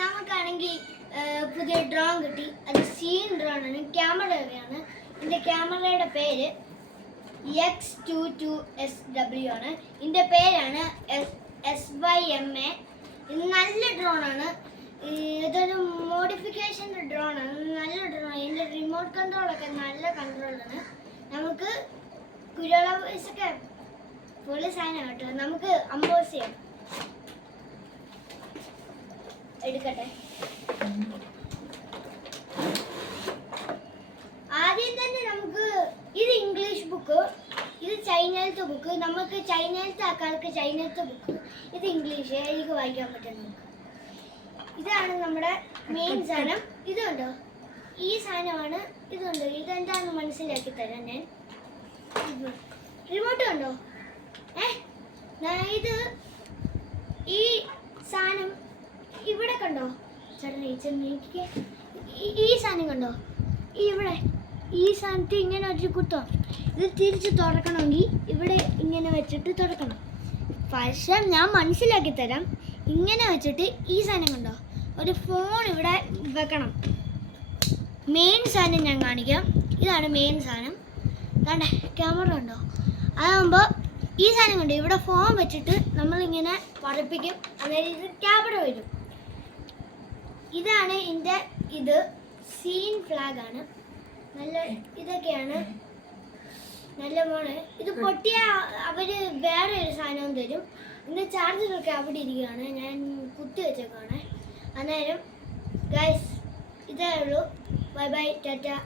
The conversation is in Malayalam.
നമുക്കാണെങ്കിൽ പുതിയ ഡ്രോൺ കിട്ടി. അത് സീൻ ഡ്രോൺ ആണ്, ക്യാമറയാണ്. ഇതിൻ്റെ ക്യാമറയുടെ പേര് X22SW ആണ്. ഇതിൻ്റെ പേരാണ് SYMA. ഇത് നല്ല ഡ്രോണാണ്. ഇതൊരു മോഡിഫിക്കേഷൻ്റെ ഡ്രോണാണ്. നല്ല ഡ്രോൺ. ഇതിൻ്റെ റിമോട്ട് കൺട്രോളൊക്കെ നല്ല കൺട്രോളാണ്. നമുക്ക് കുരുള വോയിസൊക്കെ പൊളി സാധനം കേട്ടോ. നമുക്ക് അമ്പോസ് ചെയ്യാം. എടുക്കട്ടെ. ആദ്യം തന്നെ നമുക്ക് ഇത് ഇംഗ്ലീഷ് ബുക്ക്, ഇത് ചൈനയിലത്തെ ബുക്ക്. നമുക്ക് ചൈനയിലത്തെ ആൾക്കാർക്ക് ചൈനയിലത്തെ ബുക്ക്, ഇത് ഇംഗ്ലീഷ് എനിക്ക് വായിക്കാൻ പറ്റും. നമുക്ക് ഇതാണ് നമ്മുടെ മെയിൻ സാധനം. ഇതുണ്ടോ, ഈ സാധനമാണ്. ഇതുണ്ടോ, ഇതെന്താണെന്ന് മനസ്സിലാക്കി തരാം ഞാൻ. റിമോട്ട് കണ്ടോ? ഇത് ഈ സാധനം ഇവിടെ കണ്ടോ? ചേട്ടൻ ഈ സാധനം കണ്ടോ? ഇവിടെ ഈ സാധനത്തിൽ ഇങ്ങനെ വെച്ച് കുത്തണം. ഇത് തിരിച്ച് തുറക്കണമെങ്കിൽ ഇവിടെ ഇങ്ങനെ വെച്ചിട്ട് തുറക്കണം. പക്ഷേ ഞാൻ മനസ്സിലാക്കി തരാം. ഇങ്ങനെ വെച്ചിട്ട് ഈ സാധനം കണ്ടോ, ഒരു ഫോൺ ഇവിടെ വെക്കണം. മെയിൻ സാധനം ഞാൻ കാണിക്കാം. ഇതാണ് മെയിൻ സാധനം. കണ്ടേ, ക്യാമറ ഉണ്ടോ? അതാകുമ്പോൾ ഈ സാധനം കണ്ടോ, ഇവിടെ ഫോൺ വെച്ചിട്ട് നമ്മളിങ്ങനെ പറപ്പിക്കും. അതായത് ഇത് ക്യാമറ വരും. ഇതാണ് ഇതിൻ്റെ ഇത് സീൻ ഫ്ലാഗ് ആണ്. നല്ല ഇതൊക്കെയാണ് നല്ല മോണ്. ഇത് പൊട്ടിയ അവർ വേറെ ഒരു സാധനവും തരും. ഇന്ന് ചാർജറൊക്കെ അവിടെ ഇരിക്കുകയാണ്, ഞാൻ കുത്തി വെച്ചേക്കാണ്. അന്നേരം ഗൈസ് ഇതേ ഉള്ളൂ. Bye bye, Tata.